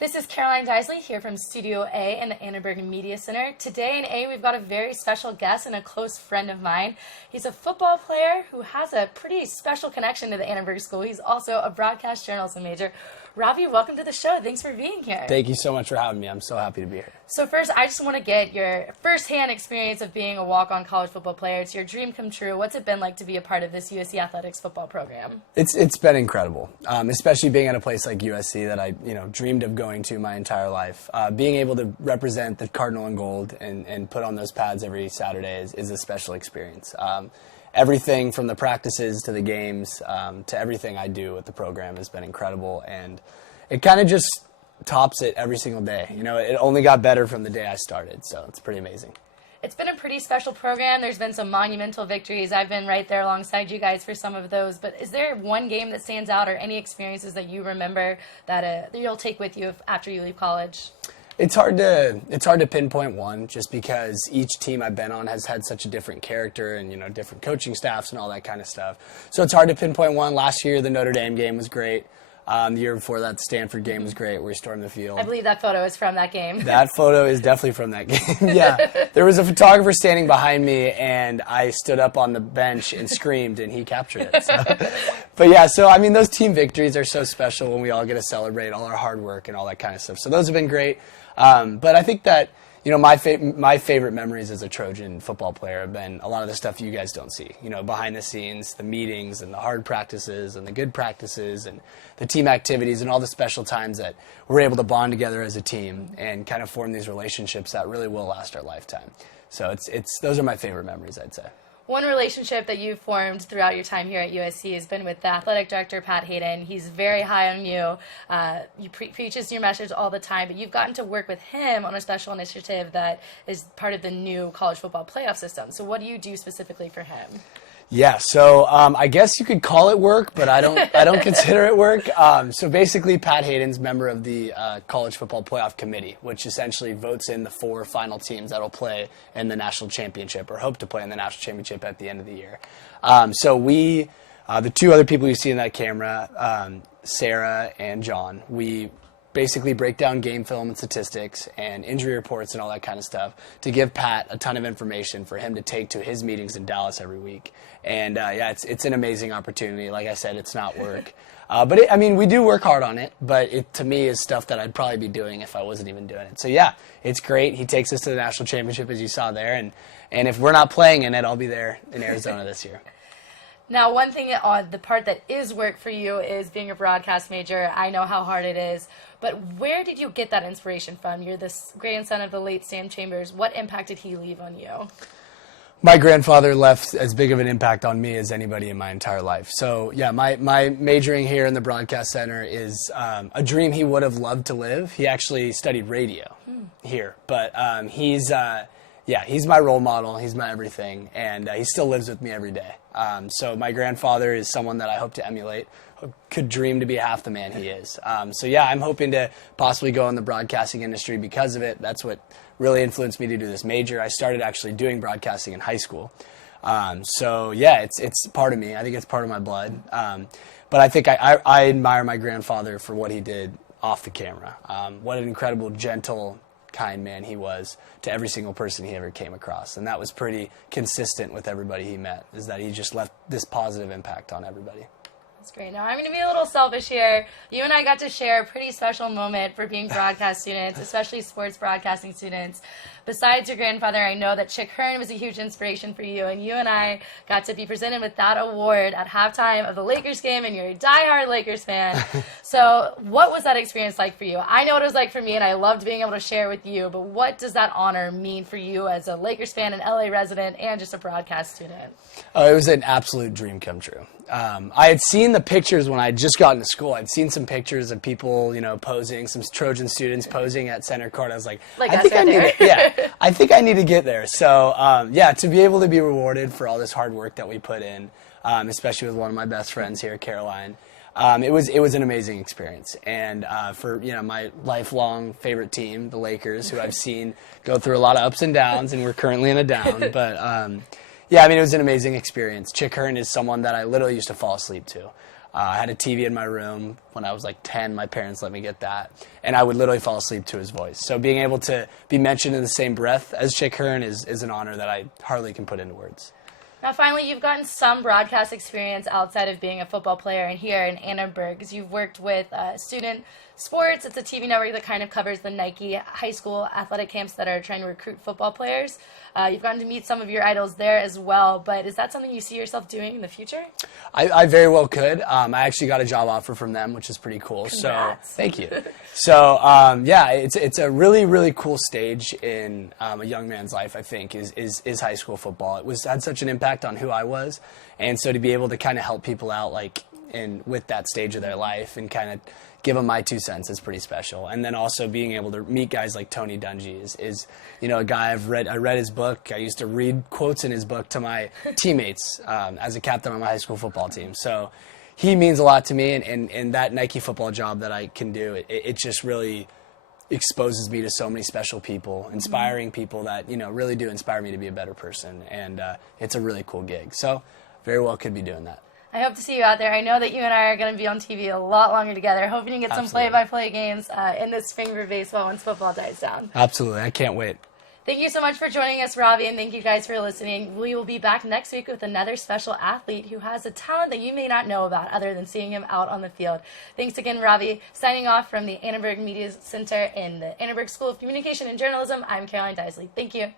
This is Caroline Deisley here from Studio A in the Annenberg Media Center. Today in A, we've got a very special guest and a close friend of mine. He's a football player who has a pretty special connection to the Annenberg School. He's also a broadcast journalism major. Robby, welcome to the show. Thanks for being here. Thank you so much for having me. I'm so happy to be here. So first, I just want to get your firsthand experience of being a walk-on college football player. It's your dream come true. What's it been like to be a part of this USC athletics football program? It's been incredible, especially being at a place like USC that I dreamed of going to my entire life. Being able to represent the Cardinal and Gold and put on those pads every Saturday is a special experience. Everything from the practices to the games to everything I do with the program has been incredible, and it kind of just tops it every single day. It only got better from the day I started, so it's pretty amazing. It's been a pretty special program. There's been some monumental victories. I've been right there alongside you guys for some of those. But is there one game that stands out or any experiences that you remember that you'll take with you after you leave college? It's hard to pinpoint one, just because each team I've been on has had such a different character and different coaching staffs and all that kind of stuff. So it's hard to pinpoint one. Last year the Notre Dame game was great. The year before that, the Stanford game was great, where we stormed the field. I believe that photo is from that game. That photo is definitely from that game. Yeah, there was a photographer standing behind me, and I stood up on the bench and screamed, and he captured it. So. But yeah, those team victories are so special when we all get to celebrate all our hard work and all that kind of stuff. So those have been great. But I think that my favorite memories as a Trojan football player have been a lot of the stuff you guys don't see. Behind the scenes, the meetings and the hard practices and the good practices and the team activities and all the special times that we're able to bond together as a team and kind of form these relationships that really will last our lifetime. So those are my favorite memories, I'd say. One relationship that you've formed throughout your time here at USC has been with the athletic director, Pat Hayden. He's very high on you. You preaches your message all the time, but you've gotten to work with him on a special initiative that is part of the new college football playoff system. So what do you do specifically for him? Yeah, so I guess you could call it work, but I don't consider it work. So basically, Pat Hayden's member of the College Football Playoff Committee, which essentially votes in the 4 final teams that will play in the national championship or hope to play in the national championship at the end of the year. So we, the 2 other people you see in that camera, Sarah and John, we basically break down game film and statistics and injury reports and all that kind of stuff to give Pat a ton of information for him to take to his meetings in Dallas every week. And yeah, it's an amazing opportunity. Like I said, it's not work. But we do work hard on it, but it to me is stuff that I'd probably be doing if I wasn't even doing it. So yeah, it's great. He takes us to the national championship, as you saw there. And if we're not playing in it, I'll be there in Arizona this year. Now, one thing, the part that is work for you is being a broadcast major. I know how hard it is. But where did you get that inspiration from? You're the grandson of the late Sam Chambers. What impact did he leave on you? My grandfather left as big of an impact on me as anybody in my entire life. So, yeah, my majoring here in the Broadcast Center is a dream he would have loved to live. He actually studied radio here. But he's my role model. He's my everything. And he still lives with me every day. So my grandfather is someone that I hope to emulate. Could dream to be half the man he is. So yeah, I'm hoping to possibly go in the broadcasting industry because of it. That's what really influenced me to do this major. I started actually doing broadcasting in high school. So yeah, it's part of me. I think it's part of my blood. But I think I admire my grandfather for what he did off the camera. What an incredible, gentle, kind man he was to every single person he ever came across. And that was pretty consistent with everybody he met, is that he just left this positive impact on everybody. That's great. Now, I'm going to be a little selfish here. You and I got to share a pretty special moment for being broadcast students, especially sports broadcasting students. Besides your grandfather, I know that Chick Hearn was a huge inspiration for you, and you and I got to be presented with that award at halftime of the Lakers game, and you're a diehard Lakers fan. So what was that experience like for you? I know what it was like for me, and I loved being able to share with you, but what does that honor mean for you as a Lakers fan, an LA resident, and just a broadcast student? It was an absolute dream come true. I had seen the pictures when I had just gotten to school. I'd seen some pictures of people, posing, some Trojan students posing at center court. I was like I think I need to get there. So, yeah, to be able to be rewarded for all this hard work that we put in, especially with one of my best friends here, Caroline, it was an amazing experience. And for my lifelong favorite team, the Lakers, who I've seen go through a lot of ups and downs, and we're currently in a down, but. Yeah, it was an amazing experience. Chick Hearn is someone that I literally used to fall asleep to. I had a TV in my room. When I was like 10, my parents let me get that. And I would literally fall asleep to his voice. So being able to be mentioned in the same breath as Chick Hearn is an honor that I hardly can put into words. Now, finally, you've gotten some broadcast experience outside of being a football player and here in Annenberg, because you've worked with Student Sports. It's a TV network that kind of covers the Nike high school athletic camps that are trying to recruit football players. You've gotten to meet some of your idols there as well, but is that something you see yourself doing in the future? I very well could. I actually got a job offer from them, which is pretty cool. Congrats. So thank you. So yeah, it's a really, really cool stage in a young man's life, I think, is high school football. It had such an impact on who I was, and so to be able to kind of help people out with that stage of their life and kind of give them my 2 cents is pretty special. And then also being able to meet guys like Tony Dungy is a guy I read his book. I used to read quotes in his book to my teammates as a captain on my high school football team. So he means a lot to me, and that Nike football job that I can do, it just really exposes me to so many special people, inspiring people that really do inspire me to be a better person, and it's a really cool gig. So very well could be doing that. I hope to see you out there. I know that you and I are going to be on TV a lot longer together, hoping to get some play-by-play games in the spring for baseball once football dies down. Absolutely. I can't wait. Thank you so much for joining us, Robby, and thank you guys for listening. We will be back next week with another special athlete who has a talent that you may not know about other than seeing him out on the field. Thanks again, Robby. Signing off from the Annenberg Media Center in the Annenberg School of Communication and Journalism, I'm Caroline Deisley. Thank you.